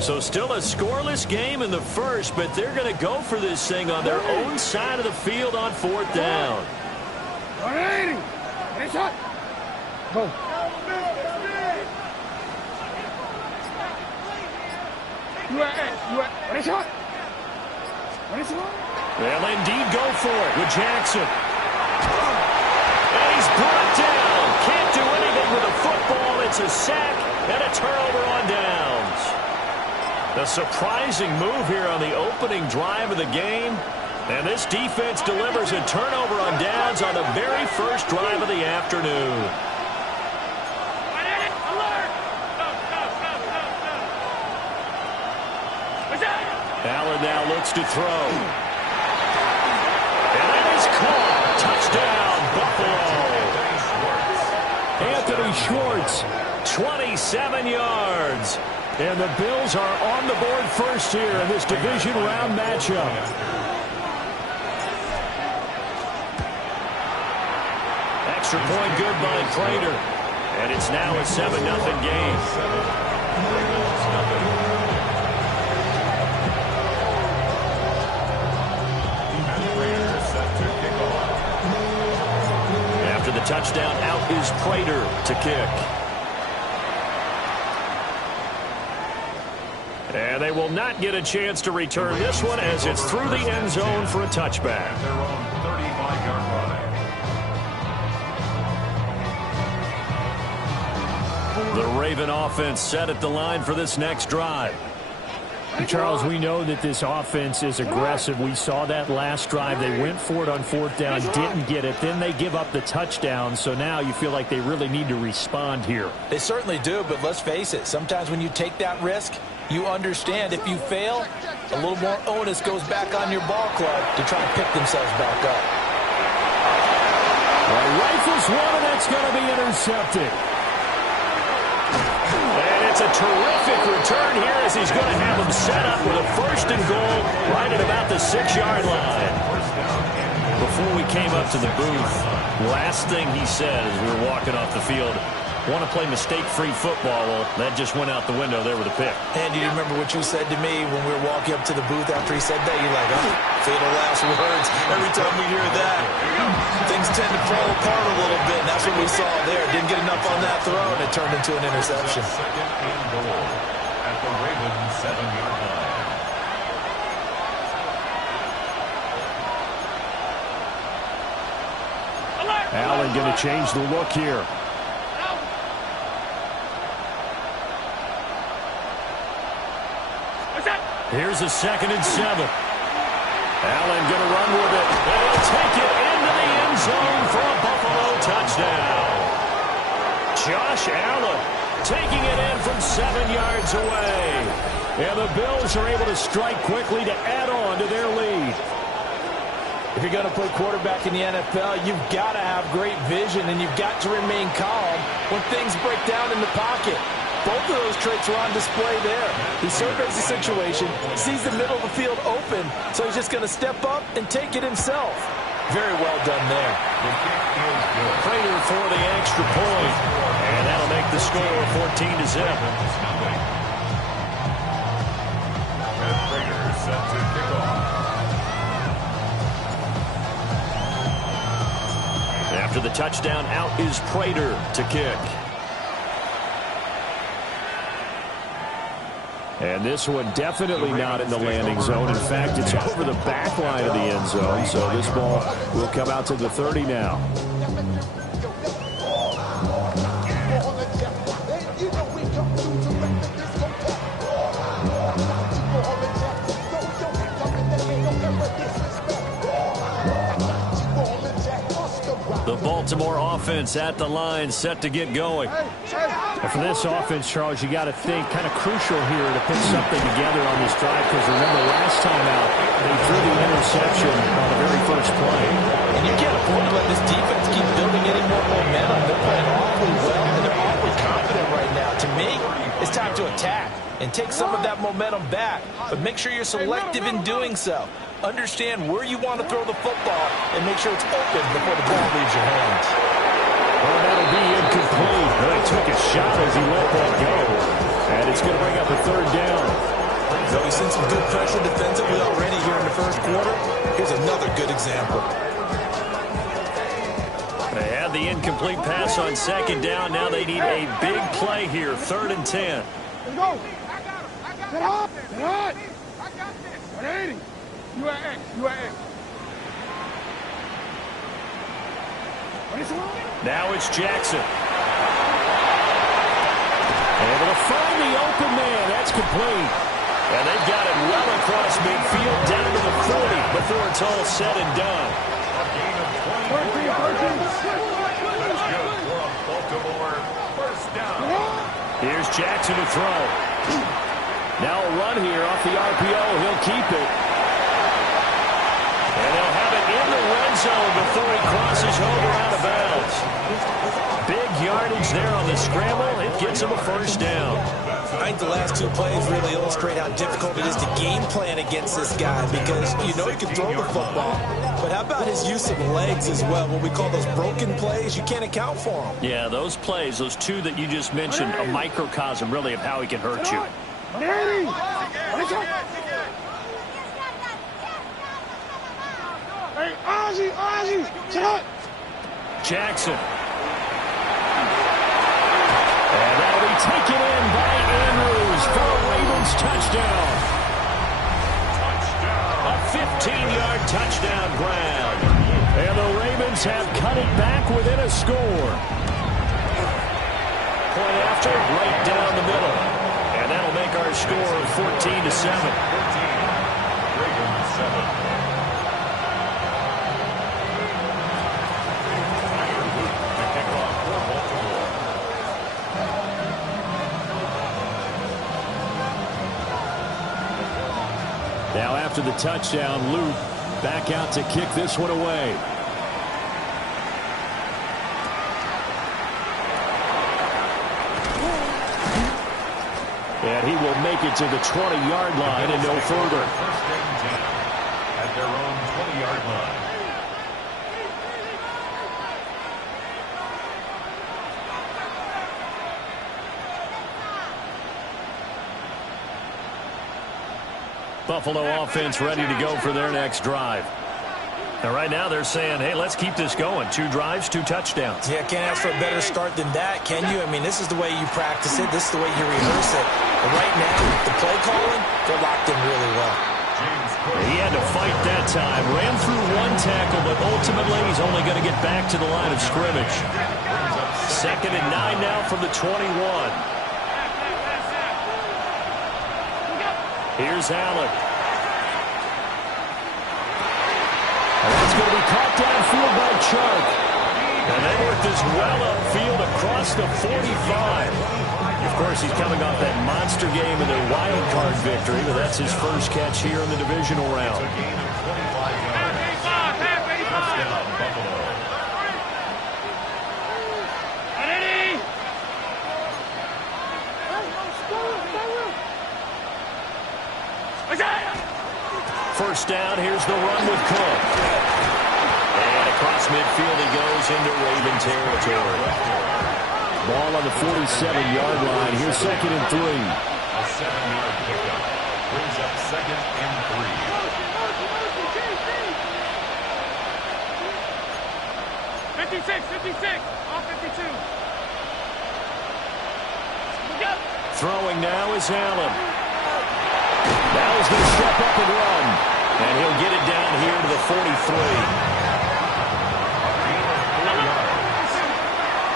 So still a scoreless game in the first, but they're going to go for this thing on their own side of the field on 4th down. Go. They'll indeed go for it with Jackson. And he's brought down. Can't do anything with a football. It's a sack and a turnover on downs. A surprising move here on the opening drive of the game. And this defense delivers a turnover on downs on the very first drive of the afternoon. Allen now looks to throw. And that is caught. Touchdown, Buffalo. Anthony Schwartz, 27 yards. And the Bills are on the board first here in this division round matchup. Extra point good by Prater. And it's now a 7-0 game. After the touchdown, out is Prater to kick. And they will not get a chance to return this one as it's through the end zone for a touchback. Their own 35-yard line. The Raven offense set at the line for this next drive. Charles, we know that this offense is aggressive. We saw that last drive. They went for it on 4th down, didn't get it. Then they give up the touchdown. So now you feel like they really need to respond here. They certainly do, but let's face it. Sometimes when you take that risk, you understand if you fail, a little more onus goes back on your ball club to try and pick themselves back up. Rifles one, and that's going to be intercepted. And it's a terrific return here as he's going to have him set up with a 1st and goal right at about the 6-yard line. Before we came up to the booth, last thing he said as we were walking off the field, want to play mistake-free football. Well, that just went out the window there with a pick. And do you remember what you said to me when we were walking up to the booth after he said that? You're like, oh, fatal last words. Every time we hear that, things tend to fall apart a little bit, and that's what we saw there. Didn't get enough on that throw, and it turned into an interception. 2nd and goal at the Raven 7-yard line. Allen going to change the look here. Here's a 2nd and 7. Allen going to run with it. And he'll take it into the end zone for a Buffalo touchdown. Josh Allen taking it in from 7 yards away. And the Bills are able to strike quickly to add on to their lead. If you're going to play quarterback in the NFL, you've got to have great vision, and you've got to remain calm when things break down in the pocket. Both of those traits were on display there. He surveys the situation, sees the middle of the field open, so he's just going to step up and take it himself. Very well done there. Prater for the extra point, and that'll make the score 14-0. And Prater set to kick off. After the touchdown, out is Prater to kick. And this one definitely not in the landing zone. In fact, it's over the back line of the end zone. So this ball will come out to the 30 now. The Baltimore offense at the line, set to get going. And for this offense, Charles, you got to think kind of crucial here to put something together on this drive, because remember last time out, they threw the interception on the very first play. And you can't afford to let this defense keep building any more momentum. They're playing awfully well, and they're awfully confident right now. To me, it's time to attack and take some of that momentum back, but make sure you're selective in doing so. Understand where you want to throw the football and make sure it's open before the ball leaves your hands. Well, that'll be incomplete. Well, he took a shot as he let that go. And it's going to bring up a third down. So we've seen some good pressure defensively already here in the first quarter. Here's another good example. They had the incomplete pass on second down. Now they need a big play here, 3rd and 10. Let's go. Get up. Get up. 180. You at X. You at X. Now it's Jackson. Able to find the open man. That's complete. And they've got it well across midfield down to the 40 before it's all said and done. A gain of 20 yards. That's good for a Baltimore first down. Here's Jackson to throw. Now a run here off the RPO. He'll keep it. And they'll have it in the red zone before he crosses over out of bounds. Big yardage there on the scramble. It gets him a first down. I think the last two plays really illustrate how difficult it is to game plan against this guy because you know he can throw the football. But how about his use of legs as well? What we call those broken plays, you can't account for them. Yeah, those plays, those two that you just mentioned, a microcosm really of how he can hurt you. Hey, Ozzie, sit up. Jackson. And that'll be taken in by Andrews for a Ravens touchdown. A 15-yard touchdown grab. And the Ravens have cut it back within a score. Point after, right down the middle. And that'll make our score 14-7. 14. Ravens 7. Now after the touchdown, Luke back out to kick this one away. And he will make it to the 20-yard line and no further. First and 10 at their own 20-yard line. Buffalo offense ready to go for their next drive. And right now they're saying, hey, let's keep this going. 2 drives, 2 touchdowns. Yeah, can't ask for a better start than that, can you? I mean, this is the way you practice it. This is the way you rehearse it. But right now, the play calling, they're locked in really well. He had to fight that time. Ran through 1 tackle, but ultimately he's only going to get back to the line of scrimmage. 2nd and 9 now from the 21. Here's Allen. And that's going to be caught downfield by Chark. And they work this well upfield across the 45. Of course, he's coming off that monster game in their wild card victory, but that's his first catch here in the divisional round. A gain of 25 yards. First down, Buffalo. First down, here's the run with Comm. And across midfield he goes into Raven territory. Ball on the 47-yard line. Here's 2nd and 3. A 7-yard pickup. Brings up 2nd and 3. 56, all 52. Throwing now is Allen. Now he's going to step up and run. And he'll get it down here to the 43.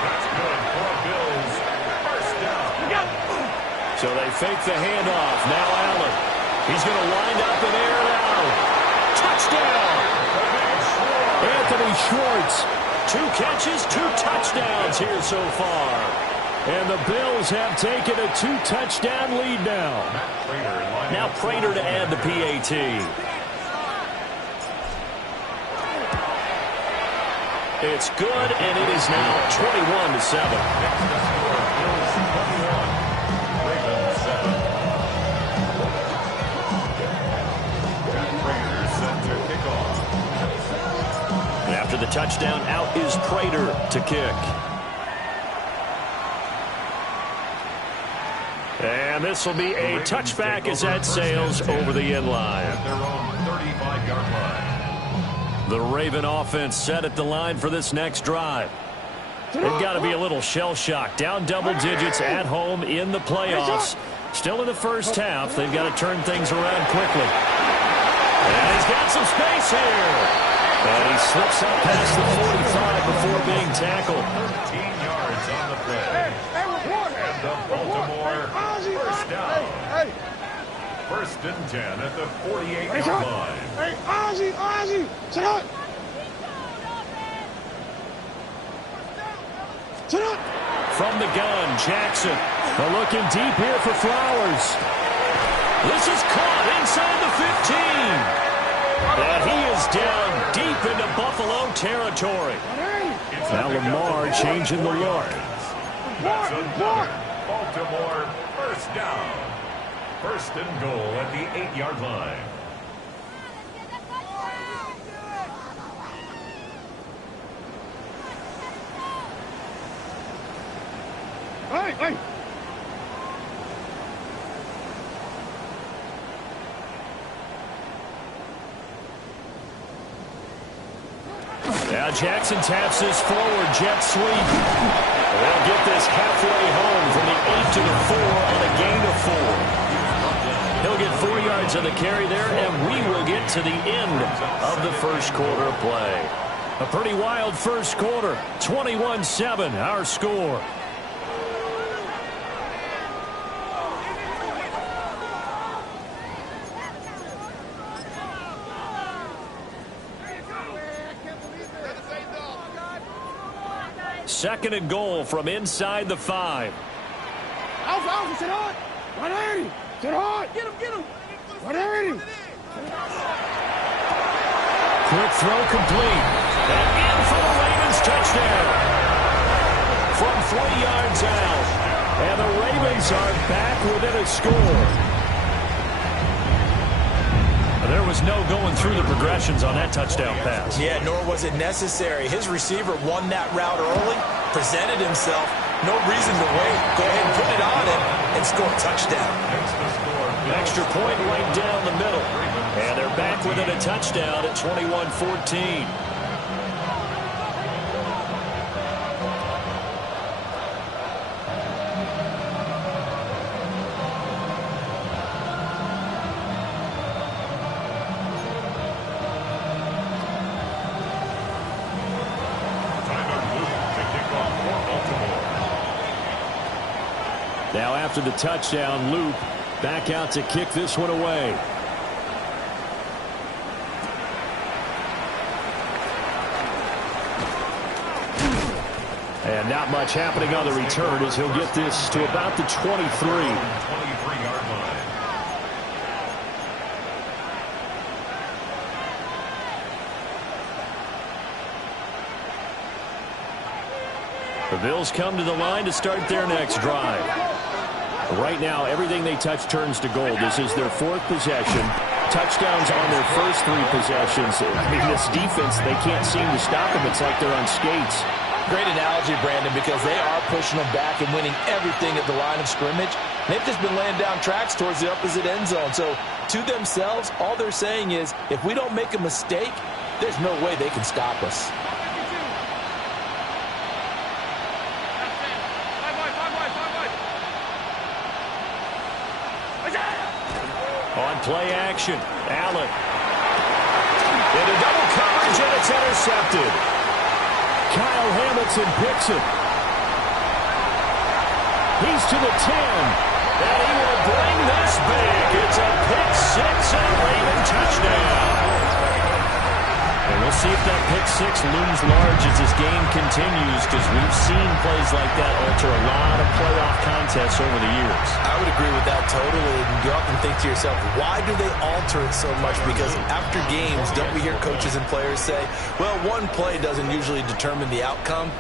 That's good for Bills. First down. So they fake the handoff. Now Allen. He's going to wind up and air it out. Touchdown! Anthony Schwartz. 2 catches, 2 touchdowns here so far. And the Bills have taken a 2-touchdown lead now. Now Prater to add the PAT. It's good, and it is now 21-7. And after the touchdown, out is Prater to kick. And this will be a touchback as that sails over the end line. At their own 35-yard line. The Raven offense set at the line for this next drive. They've got to be a little shell-shocked. Down double digits at home in the playoffs. Still in the first half. They've got to turn things around quickly. And he's got some space here. And he slips up past the 45 before being tackled. 13 yards on the play. And the Baltimore first down. First and 10 at the 48-yard line. Hey, Ozzie, sit up. Sit up. From the gun, Jackson. They're looking deep here for Flowers. This is caught inside the 15. And he is down deep into Buffalo territory. Now Lamar changing the look. That's another Baltimore first down. First and goal at the 8-yard line. Hey. Now Jackson taps this forward jet sweep. They'll get this halfway home from the 8 to the 4 on a gain of 4. He'll get 4 yards on the carry there, and we will get to the end of the first quarter of play. A pretty wild first quarter. 21-7, our score. Second and goal from inside the 5. Alpha, sit on. 180. Sit on. Get him. 180. Quick throw complete. And in for the Ravens touchdown. From 3 yards out. And the Ravens are back within a score. There was no going through the progressions on that touchdown pass. Yeah, nor was it necessary. His receiver won that route early, presented himself. No reason to wait. Go ahead and put it on him and score a touchdown. Extra point right down the middle. And they're back within a touchdown at 21-14. Now after the touchdown, Loop back out to kick this one away. And not much happening on the return as he'll get this to about the 23. 23-yard line. The Bills come to the line to start their next drive. Right now, everything they touch turns to gold. This is their 4th possession. Touchdowns on their first 3 possessions. I mean, this defense, they can't seem to stop them. It's like they're on skates. Great analogy, Brandon, because they are pushing them back and winning everything at the line of scrimmage. They've just been laying down tracks towards the opposite end zone. So, to themselves, all they're saying is, if we don't make a mistake, there's no way they can stop us. On play action, Allen. Into double coverage, and it's intercepted. Kyle Hamilton picks it. He's to the 10. And he will bring this back. It's a pick 6 and a Raven touchdown. And we'll see if that pick 6 looms large as this game continues, because we've seen plays like that alter a lot of playoff contests over the years. I would agree with that totally. And you often think to yourself, why do they alter it so much? Because after games, don't we hear coaches and players say, well, one play doesn't usually determine the outcome?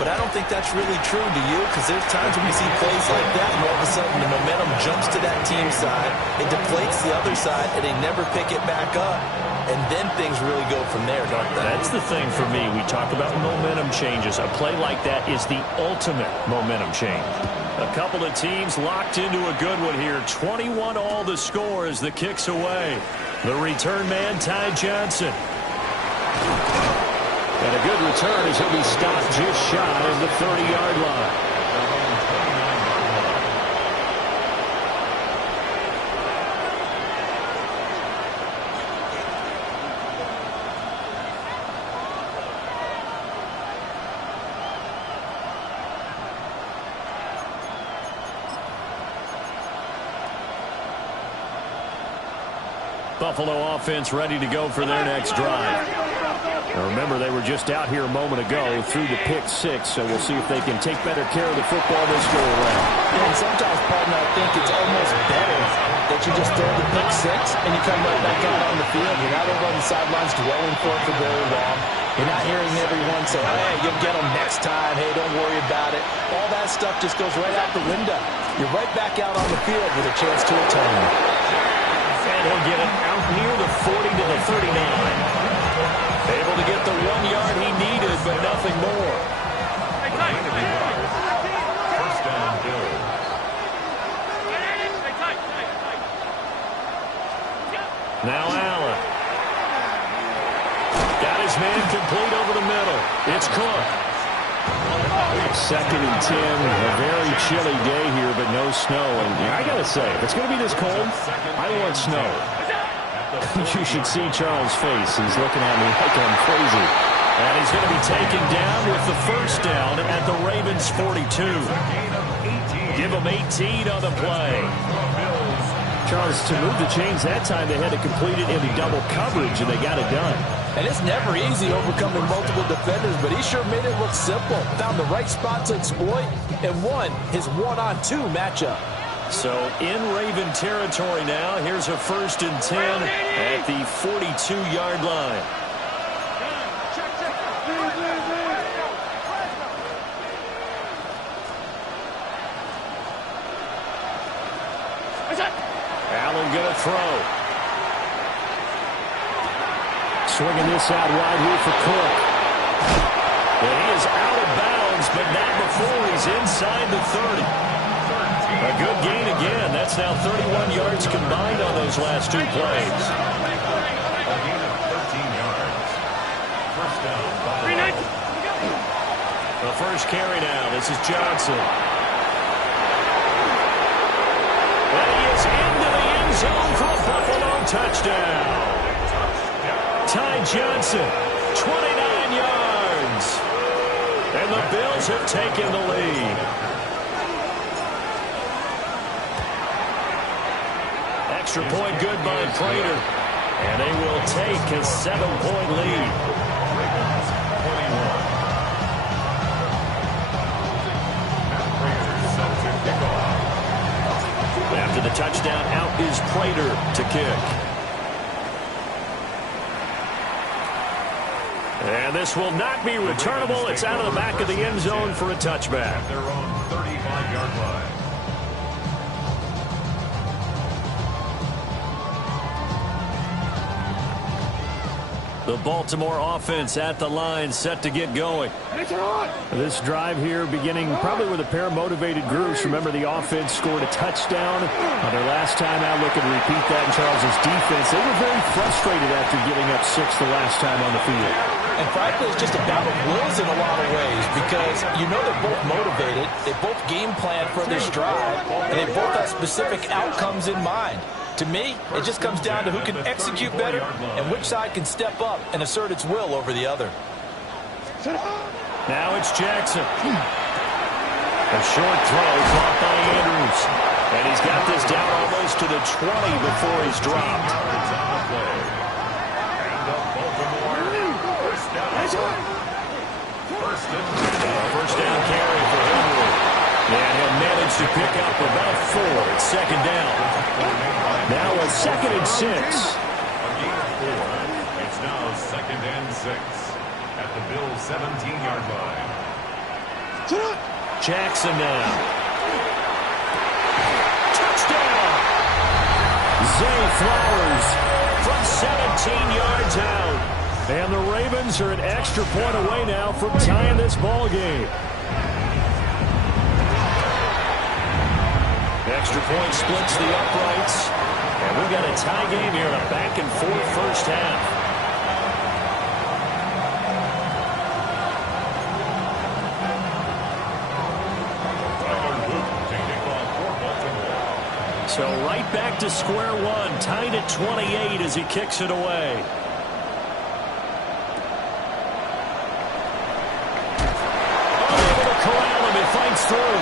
but I don't think that's really true, do you? Because there's times when we see plays like that, and all of a sudden the momentum jumps to that team side, it deflates the other side, and they never pick it back up. And then things really go from there, don't they? That's the thing for me. We talk about momentum changes. A play like that is the ultimate momentum change. A couple of teams locked into a good one here. 21 all the score as the kick's away. The return man, Ty Johnson. And a good return as he'll be stopped just shy of the 30-yard line. Buffalo offense ready to go for their next drive. Now remember, they were just out here a moment ago through the pick six, so we'll see if they can take better care of the football this go around. Yeah, and sometimes, partner, I think it's almost better that you just throw the pick six and you come right back out on the field. You're not over on the sidelines dwelling for it for very long. You're not hearing everyone say, hey, you'll get them next time. Hey, don't worry about it. All that stuff just goes right out the window. You're right back out on the field with a chance to atone. And he'll get it out near the 40 to the 39. Able to get the 1 yard he needed, but nothing more. First down, Bills. Now Allen. Got his man complete over the middle. It's Cook. 2nd and 10, a very chilly day here, but no snow. And I got to say, if it's going to be this cold, I want snow. You should see Charles' face. He's looking at me like I'm crazy. And he's going to be taken down with the first down at the Ravens 42. Give him 18 on the play. Charles, to move the chains that time, they had to complete it into double coverage, and they got it done. And it's never easy overcoming multiple defenders, but he sure made it look simple. Found the right spot to exploit and won his one-on-two matchup. So in Raven territory now, here's a 1st and 10 at the 42-yard line. Allen gonna throw. Swinging this out wide here for Cook. And he is out of bounds, but not before he's inside the 30. A good gain again. That's now 31 yards combined on those last 2 plays. A gain of 13 yards. First down, Buffalo. The first carry now. This is Johnson. And he is into the end zone for a Buffalo touchdown. Ty Johnson, 29 yards. And the Bills have taken the lead. Extra point good by Prater. And they will take a 7-point lead. Ravens 21. Matt Prater set to kick off. After the touchdown, out is Prater to kick. And this will not be returnable. It's out of the back of the end zone for a touchback. At their own 35-yard line. The Baltimore offense at the line, set to get going. This drive here beginning probably with a pair of motivated groups. Remember, the offense scored a touchdown on their last time out. Looking to repeat that in Charles's defense. They were very frustrated after giving up 6 the last time on the field. And frankly, it's just a battle of wills in a lot of ways because you know they're both motivated, they both game plan for this drive, and they both have specific outcomes in mind. To me, it just comes down to who can execute better and which side can step up and assert its will over the other. Now it's Jackson. A short throw caught by Andrews. And he's got this down almost to the 20 before he's dropped. First down carry for Henry. And he'll manage to pick up about 4. It's 2nd down. Now a 2nd and 6. A gain of 4. It's now 2nd and 6 at the Bills' 17-yard line. Jackson now. Touchdown! Zay Flowers from 17 yards out. And the Ravens are an extra point away now from tying this ball game. Extra point splits the uprights. And we've got a tie game here in a back-and-forth first half. So right back to square one, tied at 28 as he kicks it away. Unable to corral him, it fights through.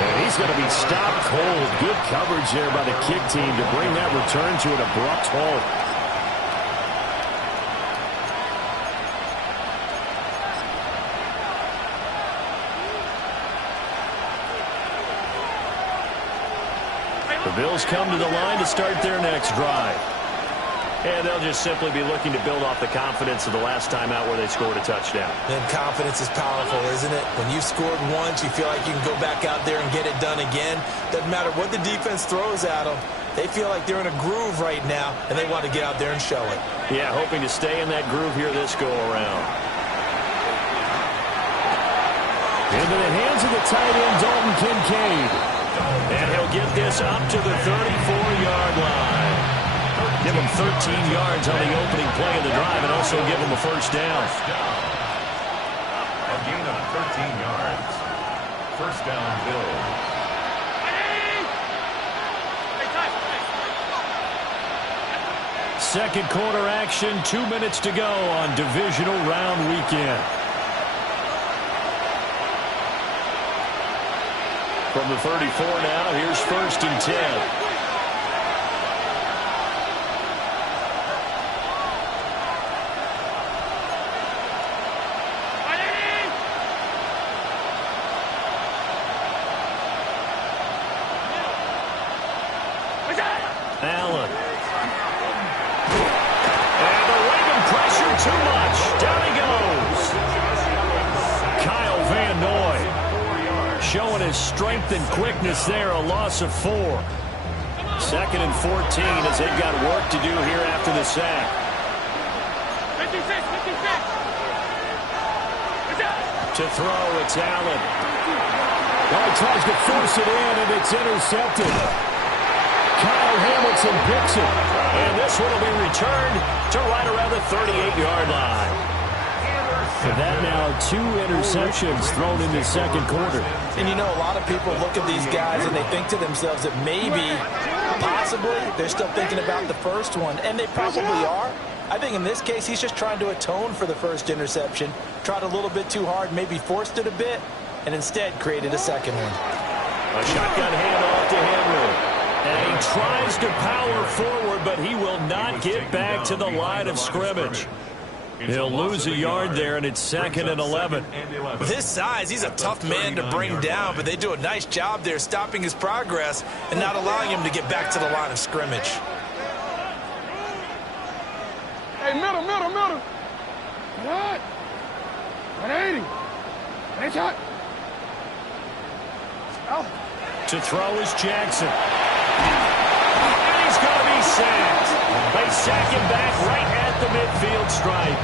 And he's going to be stopped cold. Good coverage there by the kick team to bring that return to an abrupt halt. The Bills come to the line to start their next drive. And they'll just simply be looking to build off the confidence of the last time out where they scored a touchdown. And confidence is powerful, isn't it? When you've scored once, you feel like you can go back out there and get it done again. Doesn't matter what the defense throws at them. They feel like they're in a groove right now, and they want to get out there and show it. Yeah, hoping to stay in that groove here this go-around. Into the hands of the tight end, Dalton Kincaid. And he'll get this up to the 34-yard line. Give him 13 yards on the opening play of the drive and also give him a first down. A gain of 13 yards. First down, Bills. Second quarter action, 2 minutes to go on divisional round weekend. From the 34 now, here's first and 10. Allen. And the Raven pressure too much. Down he goes. Kyle Van Noy showing his strength and quickness there. A loss of 4. Second and 14 as they've got work to do here after the sack. 56. To throw, it's Allen. Oh, he tries to force it in, and it's intercepted. Kyle Hamilton picks it. And this one will be returned to right around the 38-yard line. For that now, 2 interceptions thrown in the second quarter. And you know, a lot of people look at these guys and they think to themselves that maybe, possibly, they're still thinking about the first one. And they probably are. I think in this case, he's just trying to atone for the first interception. Tried a little bit too hard, maybe forced it a bit, and instead created a second one. A shotgun handoff to Henry. And he tries to power forward, but he will not get back to the line of scrimmage. He'll lose a yard there, and it's second and 11. With his size, he's a tough man to bring down, but they do a nice job there stopping his progress and not allowing him to get back to the line of scrimmage. Hey, middle. Good. 180. Hey, shot. Oh. To throw is Jackson. And he's going to be sacked. They sack him back right at the midfield stripe.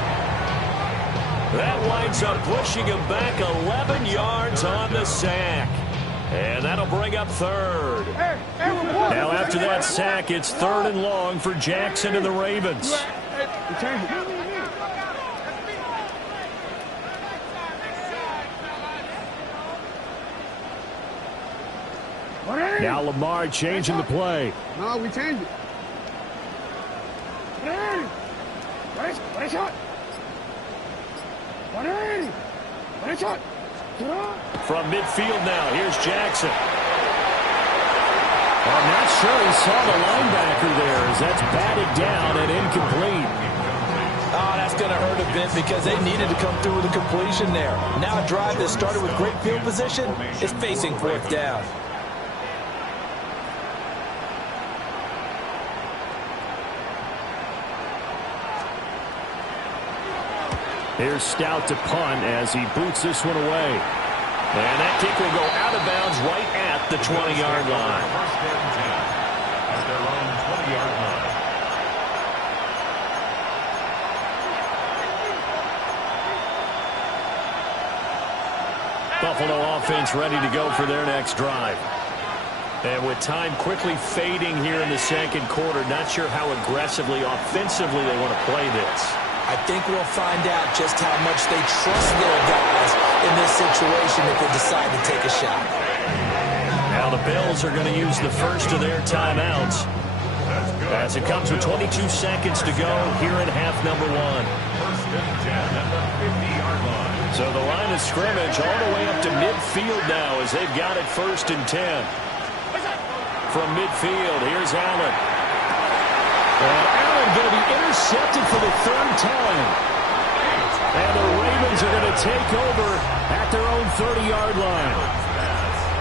That winds up pushing him back 11 yards on the sack. And that'll bring up third. Now after that sack, it's third and long for Jackson and the Ravens. Now Lamar changing the play. No, we changed it. What shot? 180. What shot? From midfield now, here's Jackson. I'm not sure he saw the linebacker there as that's batted down and incomplete. Oh, that's going to hurt a bit because they needed to come through with a completion there. Now a drive that started with great field position is facing fourth down. Here's Stout to punt as he boots this one away. And that kick will go out of bounds right at the 20-yard line. First and 10 at their own 20-yard line. Buffalo offense ready to go for their next drive. And with time quickly fading here in the second quarter, not sure how aggressively, offensively they want to play this. I think we'll find out just how much they trust their guys in this situation if they decide to take a shot. Now the Bills are going to use the first of their timeouts as it comes with 22 seconds to go here in half number one. First and 10 at the 50-yard line. So the line of scrimmage all the way up to midfield now as they've got it first and 10. From midfield, here's Allen. And Allen going to be intercepted for the third time. And the Ravens are going to take over at their own 30-yard line.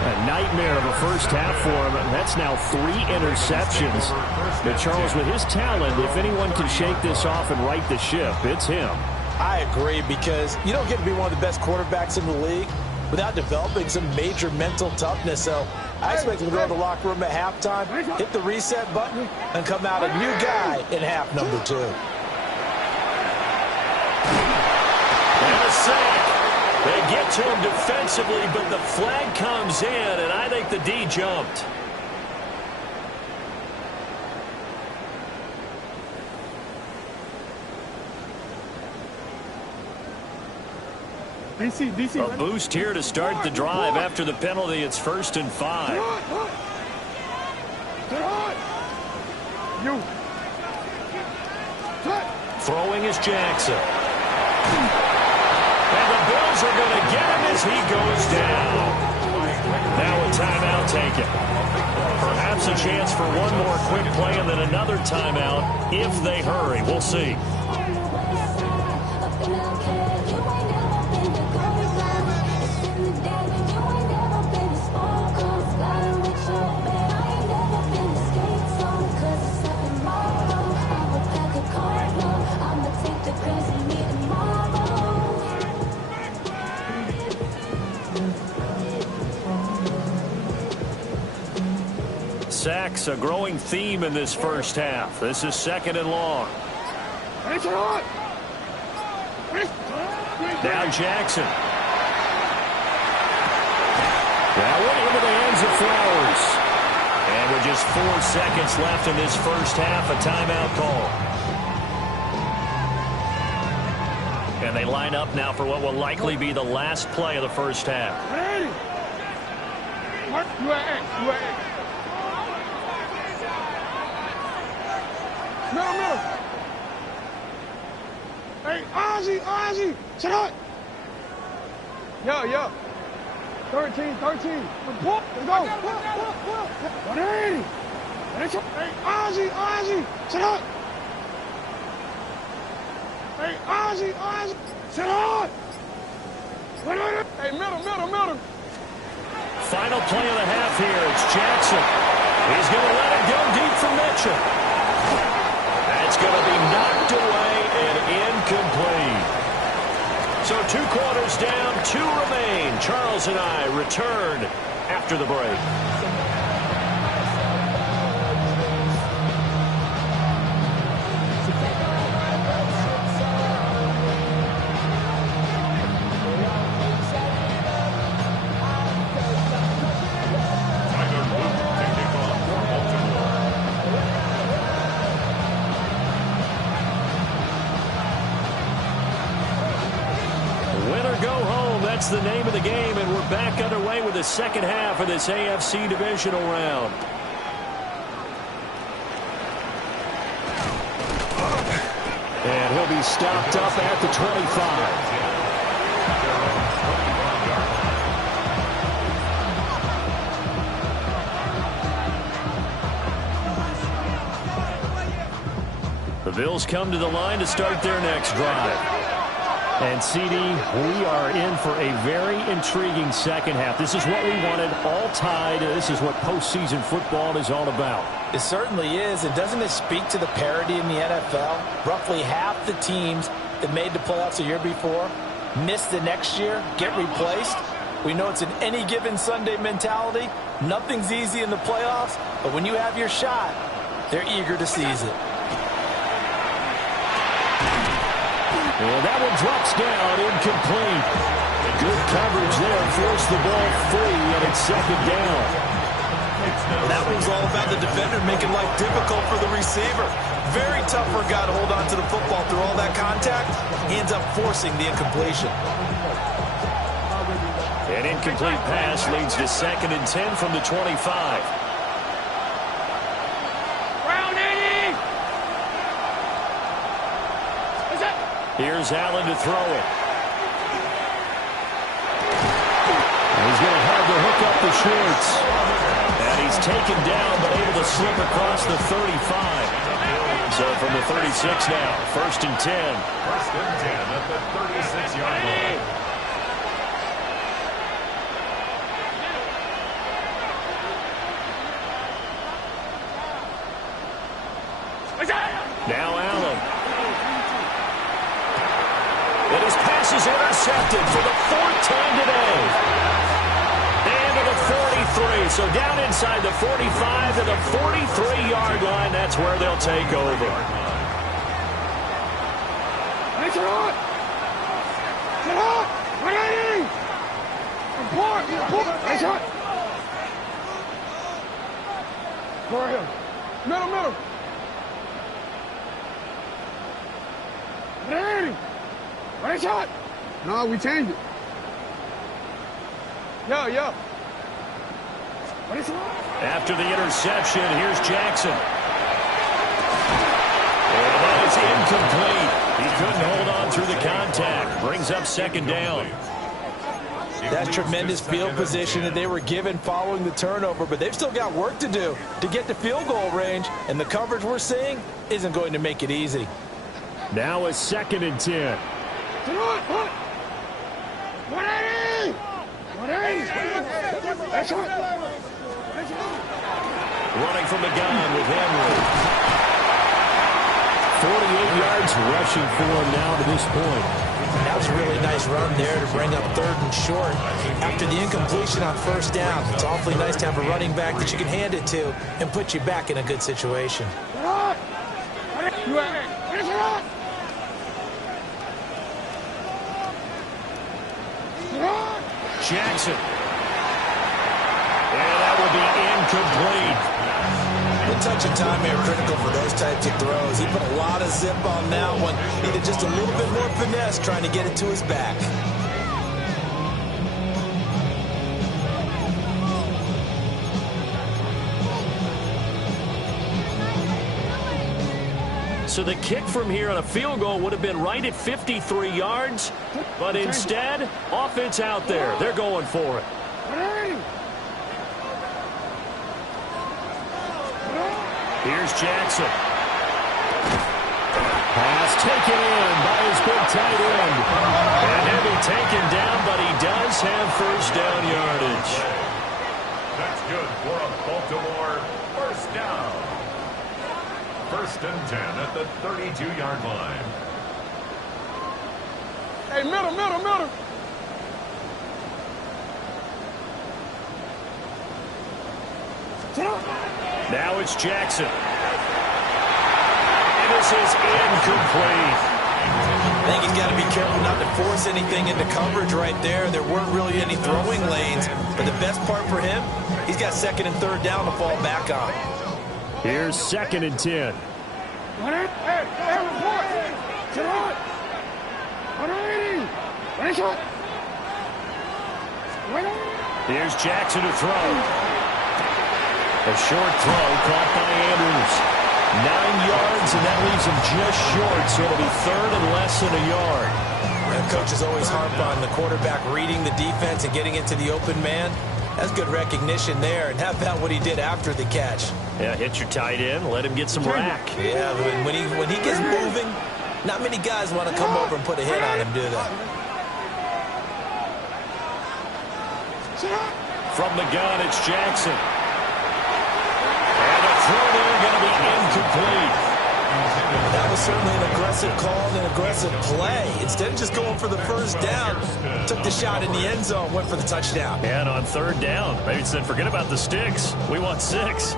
A nightmare of a first half for him. That's now 3 interceptions. But Charles, with his talent, if anyone can shake this off and right the ship, it's him. I agree, because you don't get to be one of the best quarterbacks in the league without developing some major mental toughness. So I expect him to go to the locker room at halftime, hit the reset button, and come out a new guy in half number 2. And a sack. They get to him defensively, but the flag comes in, and I think the D jumped. DC. A boost here to start the drive after the penalty. It's first and 5. Throwing is Jackson. And the Bills are going to get him as he goes down. Now a timeout taken. Perhaps a chance for one more quick play and then another timeout if they hurry. We'll see. Sacks, a growing theme in this first half. This is second and long. Now Jackson. That went into the hands of Flowers. And with just 4 seconds left in this first half, a timeout call. And they line up now for what will likely be the last play of the first half. You at X. Middle. Hey, Ozzy, sit up. Yeah. 13. Let's go. 180. Hey, Ozzy, sit up. Hey, Ozzy, sit up. Hey, middle. Final play of the half here. It's Jackson. He's going to let it go deep for Mitchell. That's going to be knocked away and incomplete. So 2 quarters down, 2 remain. Charles and I return after the break. That's the name of the game, and we're back underway with the second half of this AFC divisional round. And he'll be stopped up at the 25. The Bills come to the line to start their next drive. And, CD, we are in for a very intriguing second half. This is what we wanted, all tied. This is what postseason football is all about. It certainly is. And doesn't it speak to the parity in the NFL? Roughly half the teams that made the playoffs the year before miss the next year, get replaced. We know it's an any given Sunday mentality. Nothing's easy in the playoffs, but when you have your shot, they're eager to seize it. Well, that one drops down, incomplete. Good coverage there, forced the ball free, and it's second down. That one's all about the defender making life difficult for the receiver. Very tough for a guy to hold on to the football through all that contact. He ends up forcing the incompletion. An incomplete pass leads to 2nd and 10 from the 25. Here's Allen to throw it. He's going to have to hook up the shorts. And he's taken down, but able to slip across the 35. So from the 36 now, 1st and 10. 1st and 10 at the 36-yard line. Now Allen. And his pass is intercepted for the 4th time today. And to the 43. So down inside the 45 to the 43-yard line. That's where they'll take over. Get on! Get on! Ready! Report! Get on! Go ahead. Middle. Ready! Ready shot! No, we changed it. Yeah. Ready shot! After the interception, here's Jackson. And that is incomplete. He couldn't hold on through the contact. Brings up 2nd down. That tremendous field position that they were given following the turnover, but they've still got work to do to get to field goal range, and the coverage we're seeing isn't going to make it easy. Now a 2nd and 10. Running from the gun with Henry. 48 yards rushing for him now to this point. That was a really nice run there to bring up 3rd and short. After the incompletion on 1st down, it's awfully nice to have a running back that you can hand it to and put you back in a good situation. Jackson. And that will be incomplete. The touch and time are critical for those types of throws. He put a lot of zip on that one. Needed just a little bit more finesse trying to get it to his back. So the kick from here on a field goal would have been right at 53 yards. But instead, offense out there. They're going for it. Here's Jackson. Pass taken in by his big tight end. And he'll be taken down, but he does have 1st down yardage. That's good for a Baltimore 1st down. 1st and 10 at the 32-yard line. Hey, middle. Now it's Jackson. And this is incomplete. I think he's got to be careful not to force anything into coverage right there. There weren't really any throwing lanes, but the best part for him, he's got 2nd and 3rd down to fall back on. Here's 2nd and 10. Hey, report! Get on! Ready shot! Here's Jackson to throw. A short throw caught by Andrews. 9 yards, and that leaves him just short, so it'll be 3rd and less than a yard. The coaches always harp on the quarterback reading the defense and getting into the open man. That's good recognition there. And how about what he did after the catch? Yeah, hit your tight end, let him get some rack. Yeah, when he gets moving, not many guys want to come over and put a hit on him, do they? From the gun, it's Jackson. And a throw there going to be incomplete. That was certainly an aggressive call and an aggressive play. Instead of just going for the first down, took the shot in the end zone, went for the touchdown. And on third down, maybe it said, forget about the sticks. We want 6.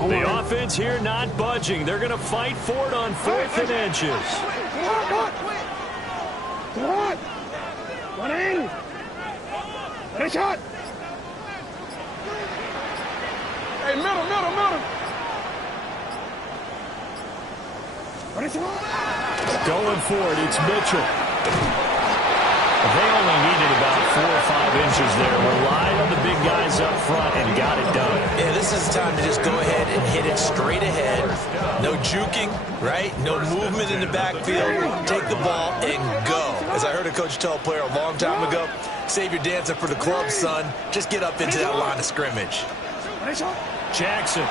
The offense here not budging. They're going to fight for it on 4th and inches. 180. Ready, shot. Hey, middle. Ready, shot. Going for it, it's Mitchell. They only needed about 4 or 5 inches there. Relied on the big guys up front and got it done. Yeah, this is time to just go ahead and hit it straight ahead. No juking, right? No movement in the backfield. Take the ball and go. As I heard a coach tell a player a long time ago, save your dancing for the club, son. Just get up into that line of scrimmage. Jackson.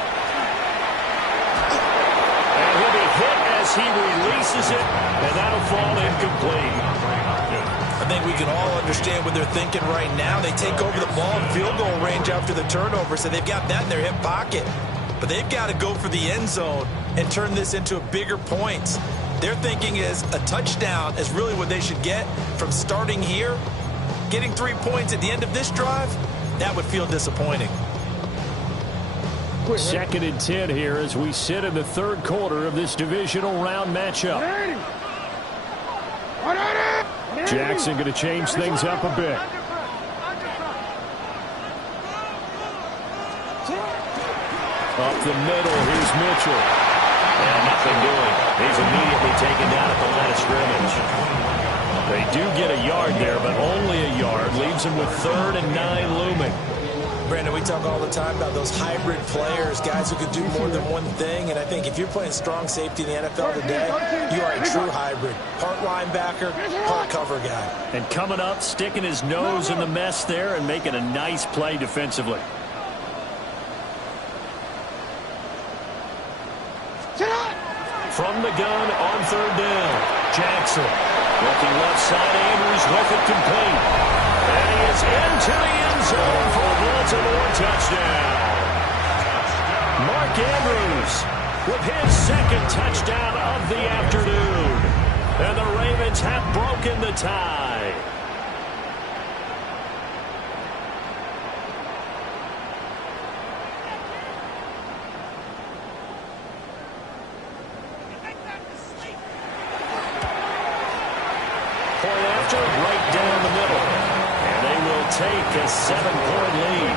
And he'll be hit as he releases it, and that'll fall incomplete. I think we can all understand what they're thinking right now. They take over the ball in field goal range after the turnover, so they've got that in their hip pocket. But they've got to go for the end zone and turn this into a bigger points. Their thinking is a touchdown is really what they should get from starting here. Getting 3 points at the end of this drive, that would feel disappointing. 2nd and 10 here as we sit in the 3rd quarter of this divisional round matchup. Jackson going to change things up a bit. Up the middle, here's Mitchell. And nothing doing. He's immediately taken down at the line of scrimmage. They do get a yard there, but only a yard. Leaves them with 3rd and 9 looming. Brandon, we talk all the time about those hybrid players, guys who can do more than one thing. And I think if you're playing strong safety in the NFL today, you are a true hybrid. Part linebacker, part cover guy. And coming up, sticking his nose in the mess there and making a nice play defensively. From the gun on 3rd down, Jackson. Looking left side, Andrews with it complete. And he is into the end zone for a Baltimore touchdown. Mark Andrews with his 2nd touchdown of the afternoon. And the Ravens have broken the tie. Point after, right down the middle. And they will take a 7-point lead.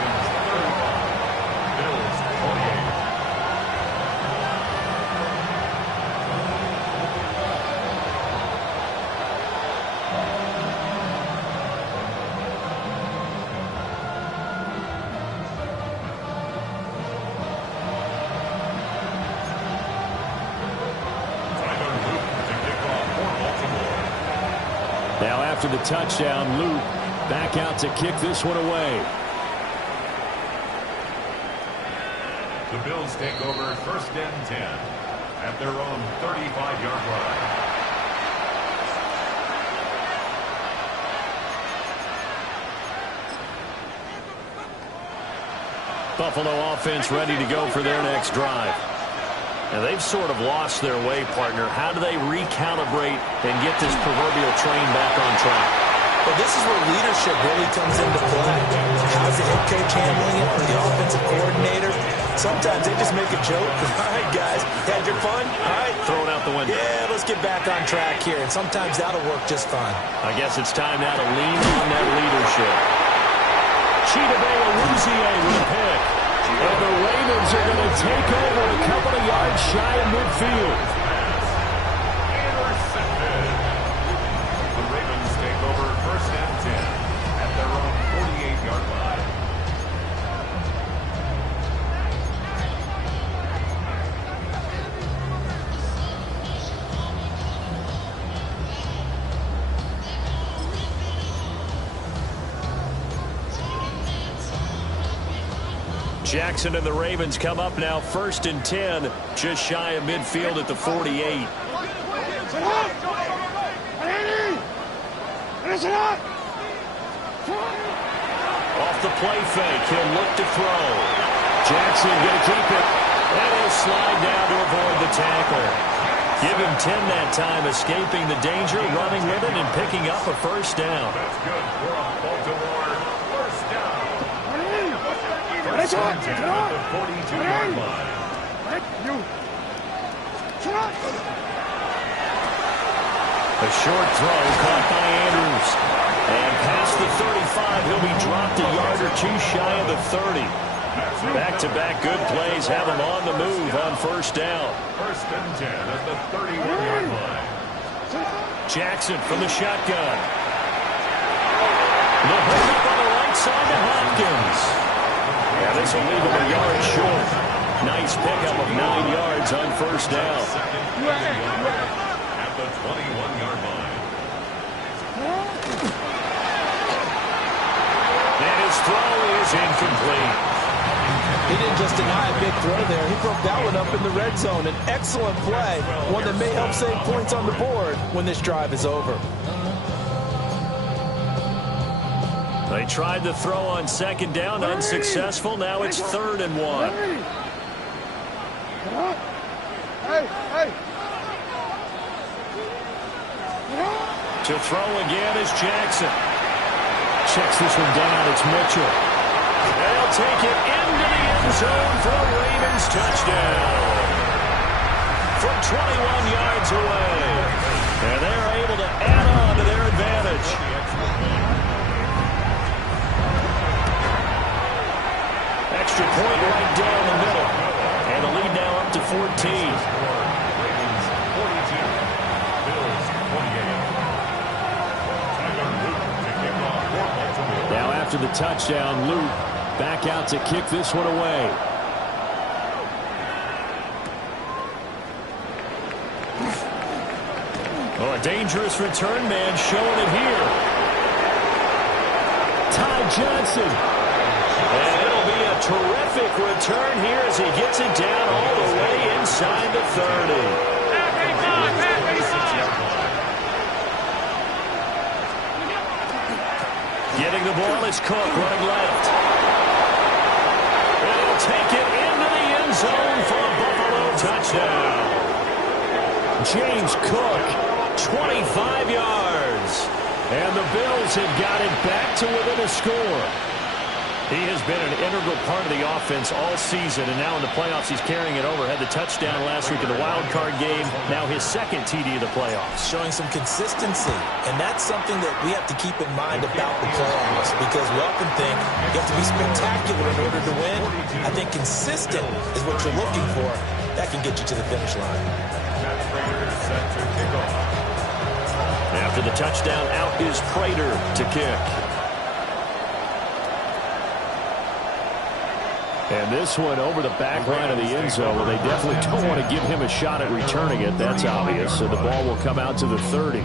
Bills 28. Now after the touchdown, Luke back out to kick this one away. The Bills take over 1st and 10 at their own 35-yard line. Buffalo offense ready to go for their next drive. And they've sort of lost their way, partner. How do they recalibrate and get this proverbial train back on track? But this is where leadership really comes into play. How's the head coach handling it, or the offensive coordinator? Sometimes they just make a joke. All right, guys, had your fun? All right. Throw it out the window. Yeah, let's get back on track here. And sometimes that'll work just fine. I guess it's time now to lean on that leadership. Chidobe Awuzie with a pick. And the Ravens are going to take over a couple of yards shy of midfield. Intercepted. The Ravens take over 1st and 10 at their own 48-yard line. Jackson and the Ravens come up now 1st and 10, just shy of midfield at the 48. Off the play fake, he'll look to throw. Jackson going to keep it, and he'll slide down to avoid the tackle. Give him 10 that time, escaping the danger, running with it, and picking up a first down. That's good for a Baltimore first down. First and 10 at the 42-yard line. A short throw caught by Andrews. And past the 35, he'll be dropped a yard or two shy of the 30. Back-to-back good plays have him on the move on first down. First and 10 at the 31-yard line. Jackson from the shotgun. The hold up on the right side to Hopkins. Yeah, this will leave him a yard short. Nice pickup of 9 yards on first down. At the 21-yard line. And his throw is incomplete. He didn't just deny a big throw there. He broke that one up in the red zone. An excellent play, one that may help save points on the board when this drive is over. They tried the throw on second down, unsuccessful. Now it's 3rd and 1. To throw again is Jackson. Checks this one down. It's Mitchell. They'll take it into the end zone for a Ravens touchdown. From 21 yards away. And they're able to add on to their advantage. Extra point right down the middle. And the lead now up to 14. Now after the touchdown, Luke back out to kick this one away. Oh, a dangerous return man showing it here. Ty Johnson. And it'll be a terrific return here as he gets it down all the way inside the 30. Getting the ball is Cook running left. And he'll take it into the end zone for a Buffalo touchdown. James Cook, 25 yards. And the Bills have got it back to within a score. He has been an integral part of the offense all season, and now in the playoffs he's carrying it over. Had the touchdown last week in the wild card game, now his second TD of the playoffs. Showing some consistency, and that's something that we have to keep in mind about the playoffs, because we often think you have to be spectacular in order to win. I think consistent is what you're looking for. That can get you to the finish line. After the touchdown, out is Prater to kick. And this one over the back line of the end zone. Well, they definitely don't want to give him a shot at returning it. That's obvious. So the ball will come out to the 30.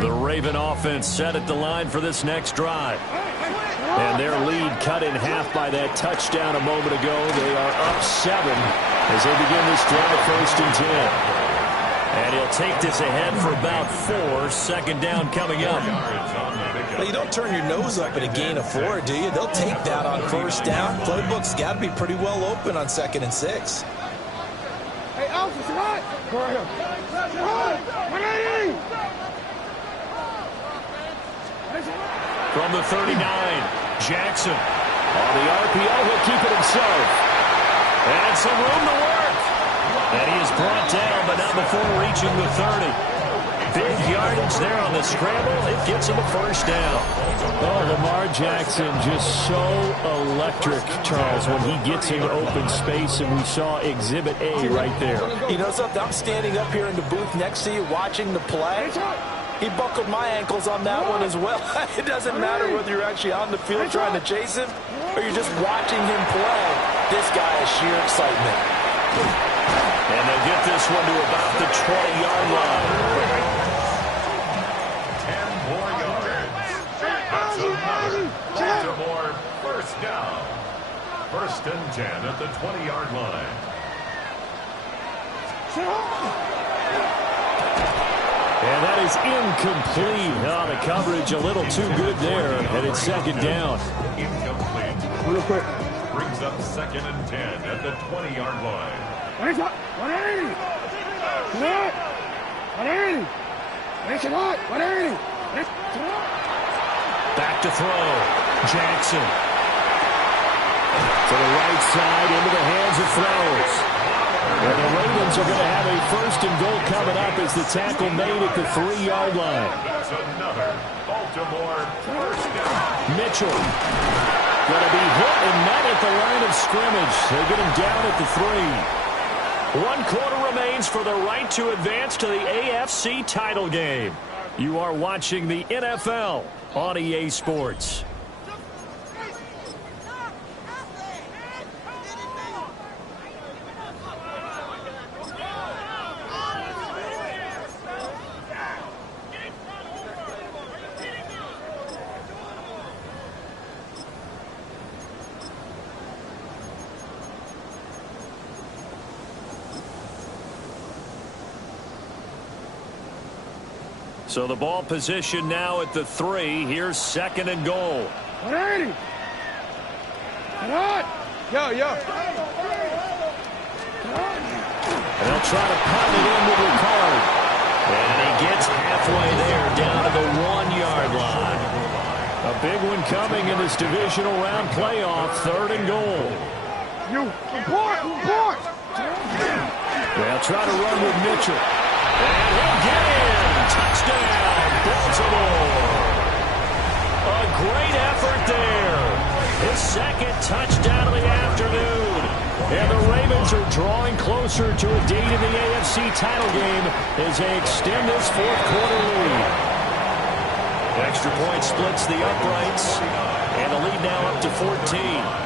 The Raven offense set at the line for this next drive. And their lead cut in half by that touchdown a moment ago. They are up 7 as they begin this drive 1st and 10. And he'll take this ahead for about 4. Second down coming up. Well, you don't turn your nose up at a gain of 4, do you? They'll take that on first down. Playbook's got to be pretty well open on 2nd and 6. Hey, Alpha, right. Go ahead. From the 39, Jackson. On the RPO, he'll keep it himself. And some room to work. And he is brought down, but not before reaching the 30. Big yardage there on the scramble. It gets him a first down. Oh, Lamar Jackson just so electric, Charles, when he gets into open space, and we saw Exhibit A right there. You know something? I'm standing up here in the booth next to you watching the play. He buckled my ankles on that one as well. It doesn't matter whether you're actually on the field trying to chase him or you're just watching him play. This guy is sheer excitement. And they'll get this one to about the 20-yard line. 10 more yards. That's a First down. First and 10 at the 20-yard line. And that is incomplete. Oh, the coverage a little too good there, and it's second down. Incomplete. Real quick. Brings up second and 10 at the 20-yard line. 180. 180. 180. Back to throw. Jackson. To the right side, into the hands of Throws. And the Ravens are going to have a first and goal coming up as the tackle made at the 3-yard line. It's another Baltimore first down. Mitchell going to be hit and met at the line of scrimmage. They get him down at the 3. 1 quarter remains for the right to advance to the AFC title game. You are watching the NFL on EA Sports. So the ball position now at the 3. Here's second and goal. 180. Come on. Yo. And they'll try to pound it in with Ricard. And he gets halfway there down to the 1-yard line. A big one coming in this divisional round playoff. Third and goal. You. Report. They'll try to run with Mitchell. And he'll get in. Touchdown, Baltimore. A great effort there. His second touchdown of the afternoon. And the Ravens are drawing closer to a date in the AFC title game as they extend this fourth quarter lead. Extra point splits the uprights. And the lead now up to 14.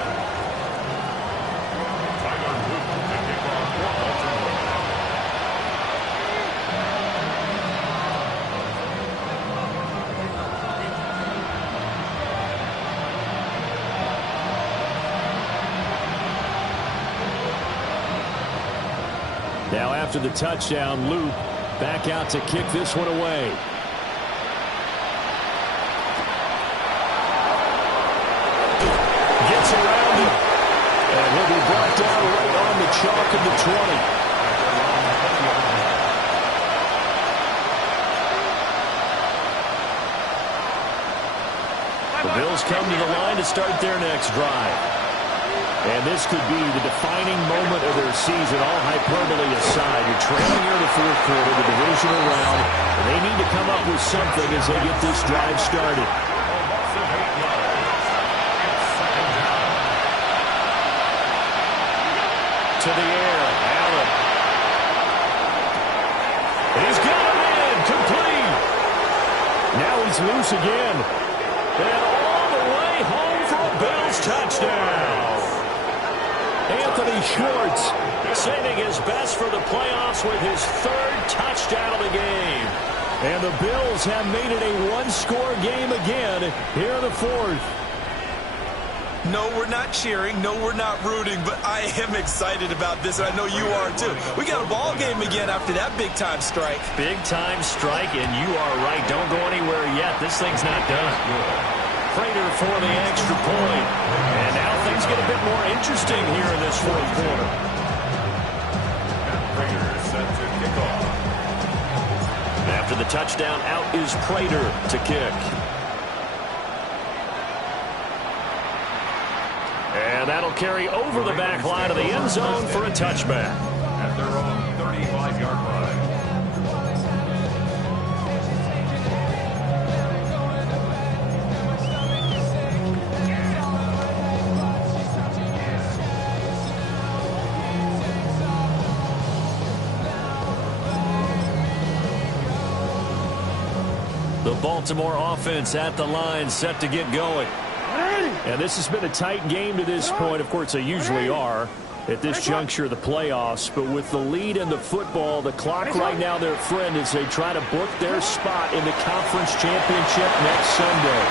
Now after the touchdown, Luke back out to kick this one away. Gets around him. And he'll be brought down right on the chalk of the 20. The Bills come to the line to start their next drive. And this could be the defining moment of their season, all hyperbole aside. You're trailing here in the fourth quarter, the divisional round, and they need to come up with something as they get this drive started. To the air, Allen. And he's got him in, complete. Now he's loose again. And all the way home for a Bills touchdown. Anthony Schwartz saving his best for the playoffs with his third touchdown of the game. And the Bills have made it a one-score game again here in the fourth. No, we're not cheering. No, we're not rooting. But I am excited about this, and I know you are too. We got a ball game again after that big-time strike. Big-time strike, and you are right. Don't go anywhere yet. This thing's not done. Prater for the extra point. And now things get a bit more interesting here in this fourth quarter. Prater set to kick off. After the touchdown, out is Prater to kick. And that'll carry over the back line of the end zone for a touchback. At their own 35-yard line. The Baltimore offense at the line, set to get going. And this has been a tight game to this point. Of course, they usually are at this juncture of the playoffs. But with the lead in the football, the clock right now, their friend, as they try to book their spot in the conference championship next Sunday.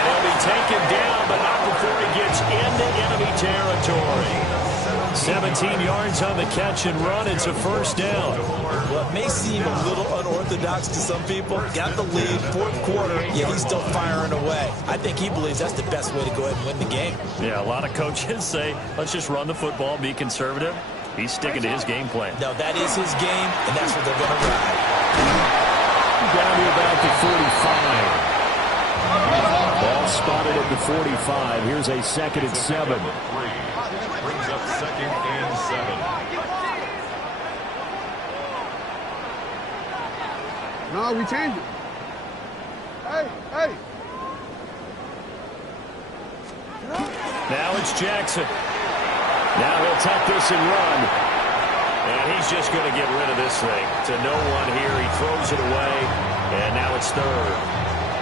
And he'll be taken down, but not before he gets into enemy territory. 17 yards on the catch and run. It's a first down. Well, it may seem a little unorthodox to some people. Got the lead, fourth quarter, yet he's still firing away. I think he believes that's the best way to go ahead and win the game. Yeah, a lot of coaches say, let's just run the football, be conservative. He's sticking to his game plan. No, that is his game, and that's what they're going to ride. Down to about the 45. Ball spotted at the 45. Here's a 2nd and 7. Brings up 2nd and 7. No, we changed it. Hey. Now it's Jackson. Now he'll tuck this and run. And he's just going to get rid of this thing. To no one here. He throws it away. And now it's 3rd.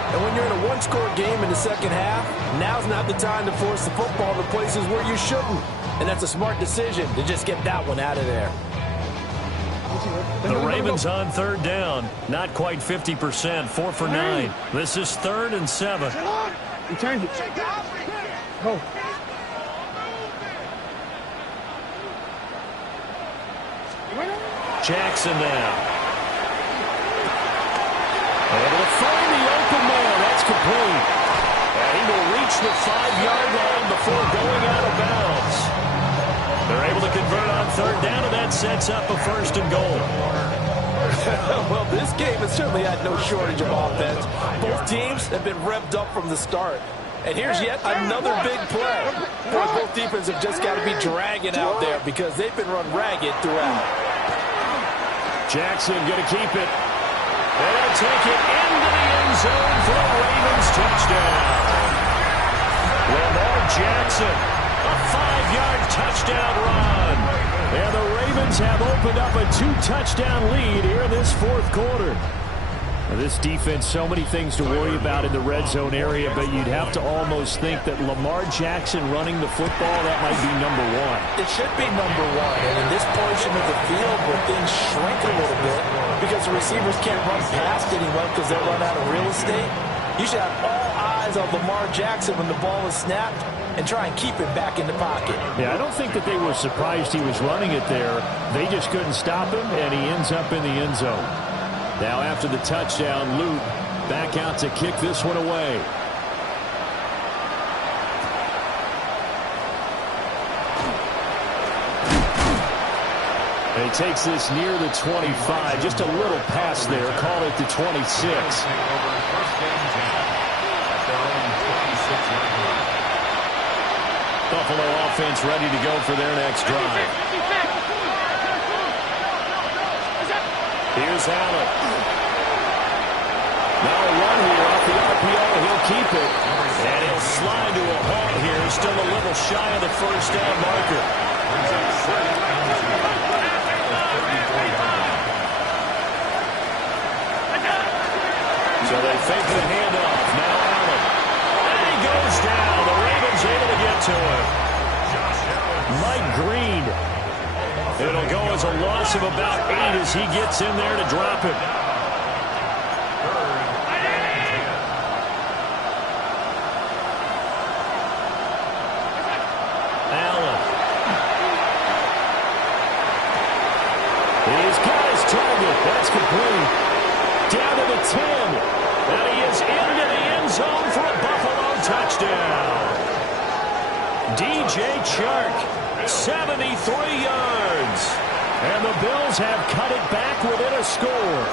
And when you're in a one-score game in the second half, now's not the time to force the football to places where you shouldn't. And that's a smart decision to just get that one out of there. The Ravens on 3rd down. Not quite 50%. 4 for 9. This is 3rd and 7. We changed it. Go. Jackson now. Able to find the open man. That's complete. And he will reach the 5-yard line before going out of bounds. They're able to convert on 3rd down, and that sets up a 1st and goal. Well, this game has certainly had no shortage of offense. Both teams have been revved up from the start. And here's yet another big play. Both defenses have just got to be dragging out there because they've been run ragged throughout. Jackson going to keep it. And they'll take it into the end zone for a Ravens touchdown. Lamar Jackson, a 5-yard touchdown run. And the Ravens have opened up a 2-touchdown lead here in this 4th quarter. This defense, so many things to worry about in the red zone area, but you'd have to almost think that Lamar Jackson running the football, that might be number 1. It should be number 1. And in this portion of the field where things shrink a little bit because the receivers can't run past anyone because they'll run out of real estate, you should have all eyes on Lamar Jackson when the ball is snapped and try and keep it back in the pocket. Yeah, I don't think that they were surprised he was running it there. They just couldn't stop him, and he ends up in the end zone. Now after the touchdown, Luke back out to kick this one away. And he takes this near the 25. Just a little pass there. Call it the 26. Buffalo offense ready to go for their next drive. Here's Allen. Now a run here off the RPO. He'll keep it. And he'll slide to a halt here. Still a little shy of the 1st down marker. So they fake the handoff. Now Allen. And he goes down. The Ravens able to get to him. Mike Green. It'll go as a loss of about 8 as he gets in there to drop it. Allen. He's got his target. That's complete. Down to the 10. And he is into the end zone for a Buffalo touchdown. DJ Chark. 73 yards. And the Bills have cut it back within a score.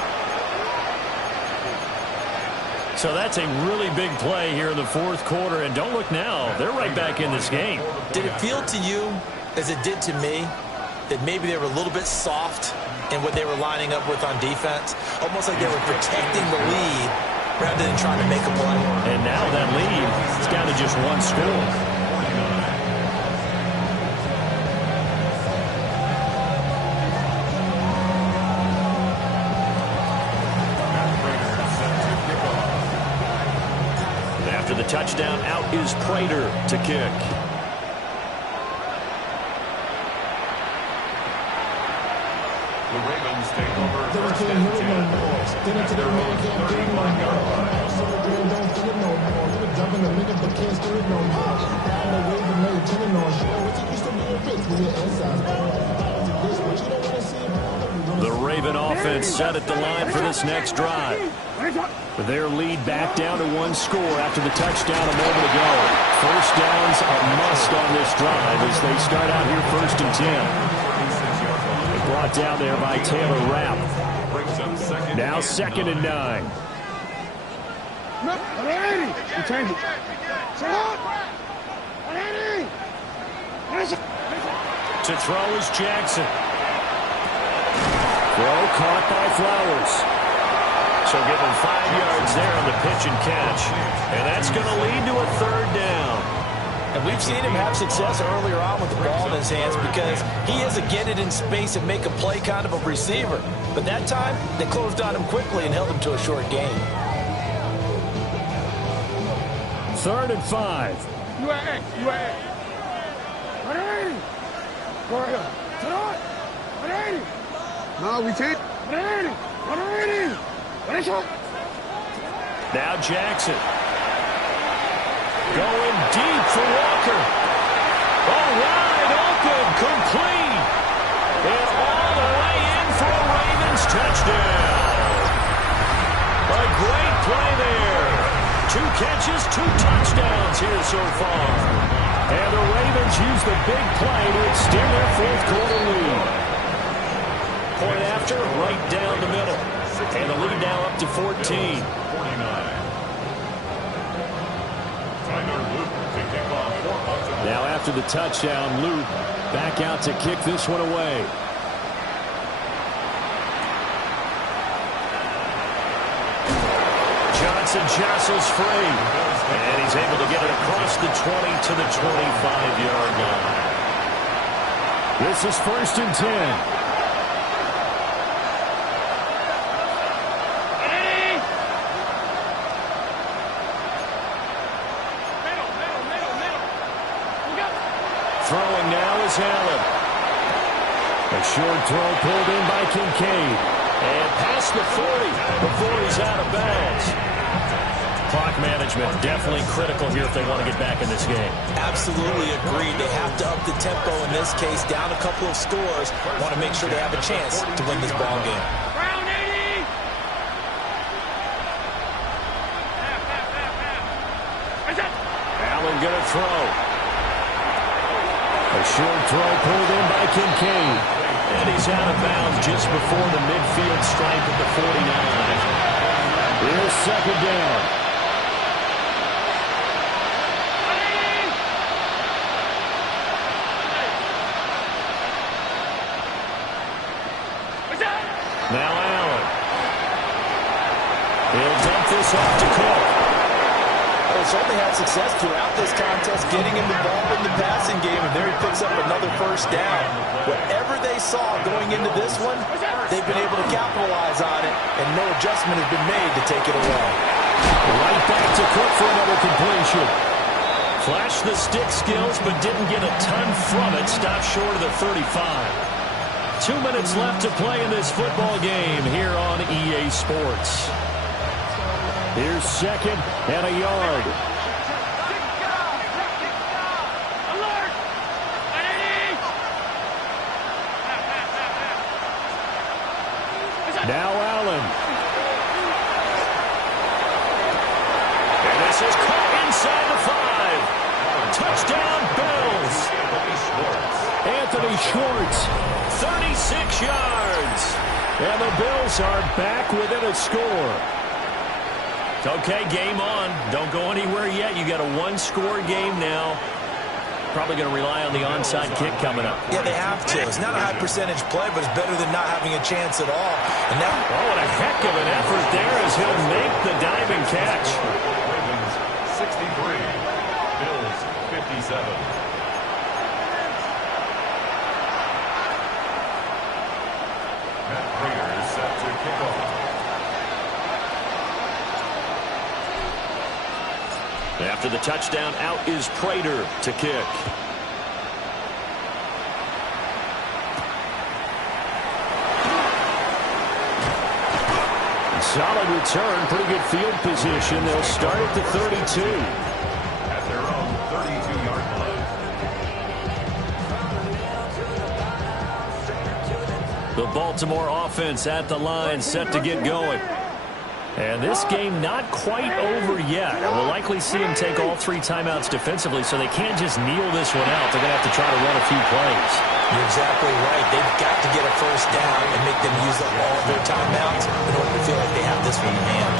So that's a really big play here in the 4th quarter. And don't look now. They're right back in this game. Did it feel to you, as it did to me, that maybe they were a little bit soft in what they were lining up with on defense? Almost like they were protecting the lead rather than trying to make a play. And now that lead is down to just 1 score. After the touchdown, out is Prater to kick. The Ravens take over 1st and 10 at their own 31-yard line. The Raven offense set at the line for this next drive. Their lead back down to one score after the touchdown a moment ago. First down's a must on this drive as they start out here 1st and 10. Brought down there by Taylor Rapp. Now 2nd and 9. You change it. To throw is Jackson. Throw caught by Flowers. So give him 5 yards there on the pitch and catch. And that's going to lead to a 3rd down. And we've seen him have success earlier on with the ball in his hands because he is a get it in space and make a play kind of a receiver. But that time, they closed on him quickly and held him to a short gain. 3rd and 5. You are X. You are X. 180. Go ahead. Sit on. 180. No, we can't. 180. 180. Finish up. Now Jackson. Going deep for Walker. Oh, wide open. Complete. And all the way in for a Ravens touchdown. A great play there. 2 catches, 2 touchdowns here so far. And the Ravens use the big play to extend their 4th quarter lead. Point after, right down the middle. And the lead now up to 14. Now after the touchdown, Luke back out to kick this one away. Johnson jostles free. And he's able to get it across the 20 to the 25-yard line. This is 1st and 10. Throwing now is Allen. A short throw pulled in by Kincaid. And past the 40 before he's out of bounds. Clock management definitely critical here if they want to get back in this game. Absolutely agreed. They have to up the tempo in this case, down a couple of scores. Want to make sure they have a chance to win this ball game. Round 80. Allen going to throw. A short throw pulled in by Kincaid. And he's out of bounds just before the midfield stripe at the 49. Here's 2nd down. Now Allen. He'll dump this off to Cook. Well, certainly had success throughout this contest, getting him the ball in the passing game, and there he picks up another 1st down. Whatever they saw going into this one, they've been able to capitalize on it, and no adjustment has been made to take it away. Right back to Cook for another completion. Flashed the stick skills, but didn't get a ton from it. Stopped short of the 35. 2 minutes left to play in this football game here on EA Sports. Here's 2nd and a yard. Now Allen. And this is caught inside the 5. Touchdown Bills. Anthony Schwartz, 36 yards. And the Bills are back within a score. Okay, game on. Don't go anywhere yet. You got a 1-score game now. Probably going to rely on the onside kick coming up. Yeah, they have to. It's not a high percentage play, but it's better than not having a chance at all. And now, oh, what a heck of an effort there as he'll make the diving catch. Ravens 63, Bills 57. Set to kick off. After the touchdown, out is Prater to kick. Solid return, pretty good field position. They'll start at the 32. The Baltimore offense at the line, set to get going. And this game not quite over yet. We'll likely see him take all 3 timeouts defensively, so they can't just kneel this one out. They're going to have to try to run a few plays. You're exactly right. They've got to get a first down and make them use up all of their timeouts in order to feel like they have this one in hand.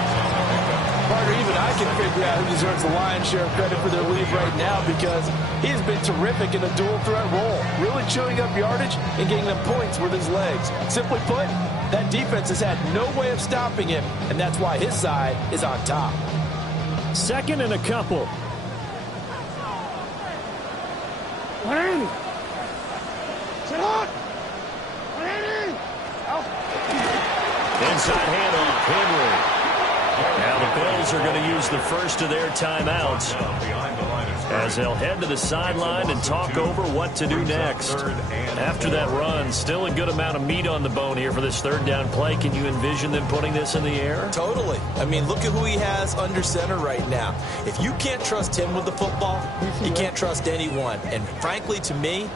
Partner, even I can figure out who deserves the lion's share of credit for their lead right now because he has been terrific in a dual threat role, really chewing up yardage and getting them points with his legs. Simply put, that defense has had no way of stopping him, and that's why his side is on top. Second and a couple. Inside handoff, Henry. Now the Bills are going to use the first of their timeouts as they'll head to the sideline and talk over what to do next. After that run, still a good amount of meat on the bone here for this third down play. Can you envision them putting this in the air? Totally. I mean, look at who he has under center right now. If you can't trust him with the football, you can't trust anyone. And frankly, to me,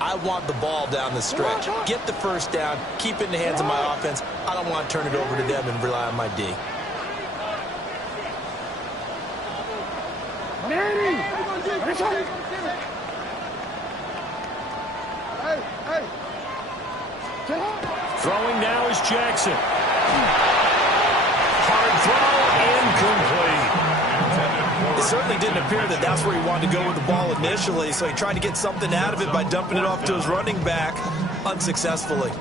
I want the ball down the stretch. Get the first down, keep it in the hands of my offense. I don't want to turn it over to them and rely on my D. Throwing now is Jackson. Hard throw, incomplete. It certainly didn't appear that that's where he wanted to go with the ball initially, so he tried to get something out of it by dumping it off to his running back unsuccessfully.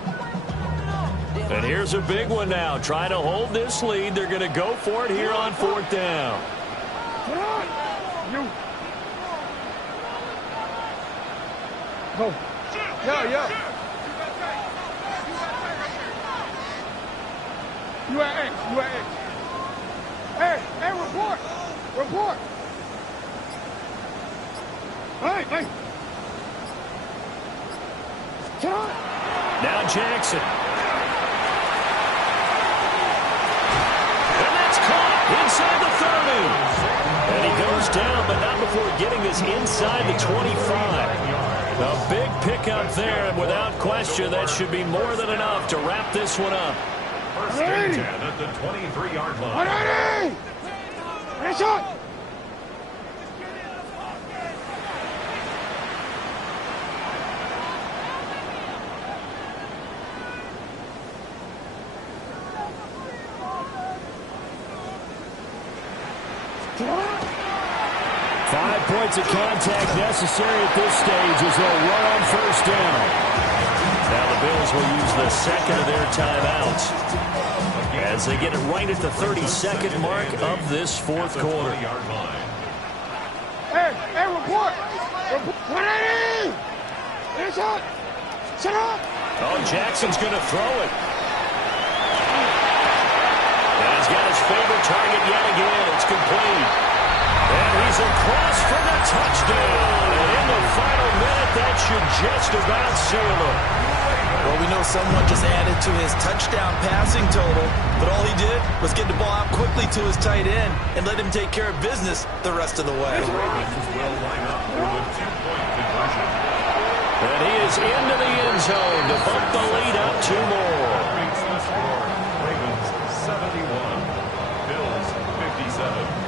And here's a big one now. Trying to hold this lead. They're going to go for it here on 4th down. Go. Yeah. You at X. Hey, report. Hey. Now Jackson. And that's caught inside the 30. And he goes down, but not before getting this inside the 25. A big pickup there, and without question, that should be more than enough to wrap this one up. First and 10 at the 23-yard line. Ready, shot. Points of contact necessary at this stage as they'll run on first down. Now the Bills will use the second of their timeouts as they get it right at the 32nd mark of this 4th quarter. Hey, report. 180. It's up. Set up. Oh, Jackson's going to throw it. And he's got his favorite target yet again. It's complete. And he's across for the touchdown. And in the final minute, that should just about seal it. Well, we know someone just added to his touchdown passing total, but all he did was get the ball out quickly to his tight end and let him take care of business the rest of the way. And he is into the end zone to bump the lead up 2 more. Ravens 71, Bills 57.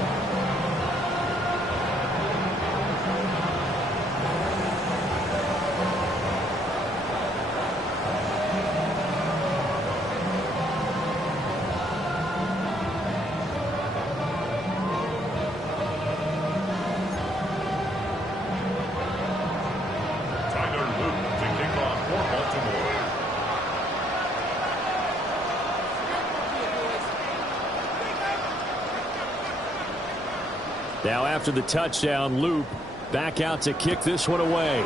Now after the touchdown, Loop back out to kick this one away.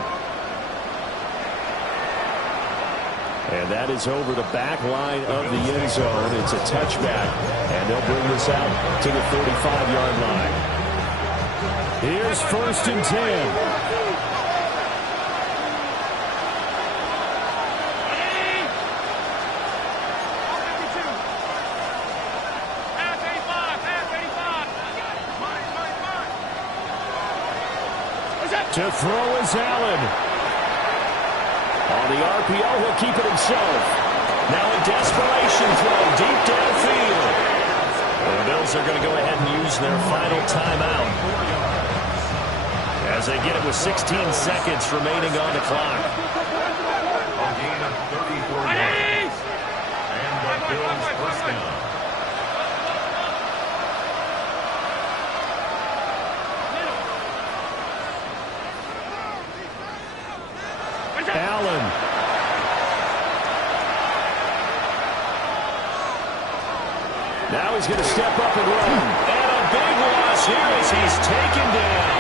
And that is over the back line of the end zone. It's a touchback, and they'll bring this out to the 35-yard line. Here's 1st and 10. To throw is Allen. On the RPO, he'll keep it himself. Now a desperation throw deep downfield. And the Bills are going to go ahead and use their final timeout as they get it with 16 seconds remaining on the clock. A gain of 34 yards. And the Bills first down. Allen. Now he's going to step up and run. And a big loss here as he's taken down.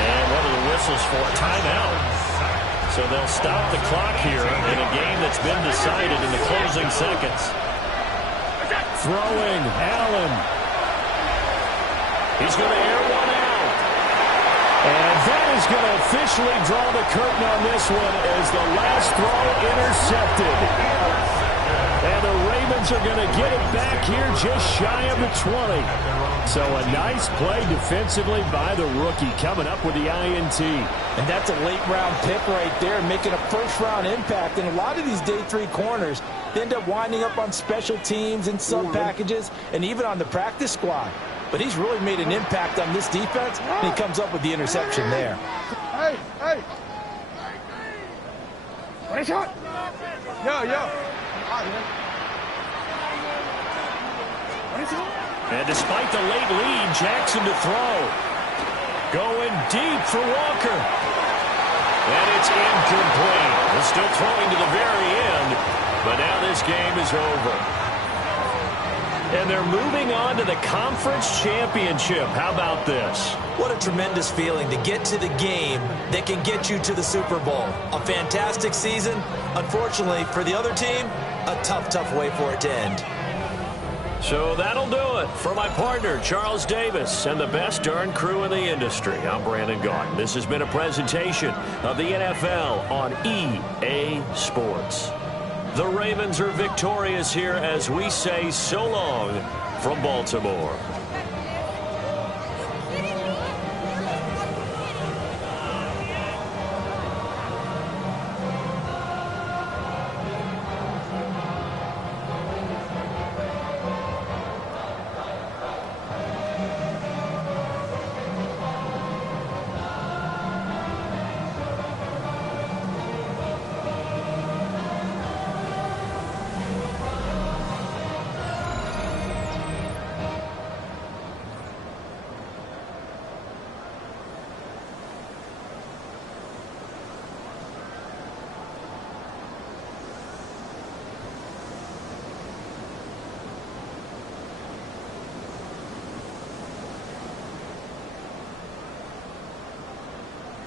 And what are the whistles for? Timeout. So they'll stop the clock here in a game that's been decided in the closing seconds. Throwing. Allen. He's going to air one out. And that is going to officially draw the curtain on this one as the last throw intercepted. And the Ravens are going to get it back here just shy of the 20. So a nice play defensively by the rookie coming up with the INT. And that's a late-round pick right there, making a first-round impact. And a lot of these day 3 corners end up winding up on special teams and sub-packages and even on the practice squad. But he's really made an impact on this defense, and he comes up with the interception there. Hey, hey. Ready, shot. Yeah. And despite the late lead, Jackson to throw. Going deep for Walker. And it's incomplete. They're still throwing to the very end, but now this game is over. And they're moving on to the conference championship. How about this? What a tremendous feeling to get to the game that can get you to the Super Bowl. A fantastic season. Unfortunately, for the other team, a tough way for it to end. So that'll do it for my partner, Charles Davis, and the best darn crew in the industry. I'm Brandon Gaughan. This has been a presentation of the NFL on EA Sports. The Ravens are victorious here as we say so long from Baltimore.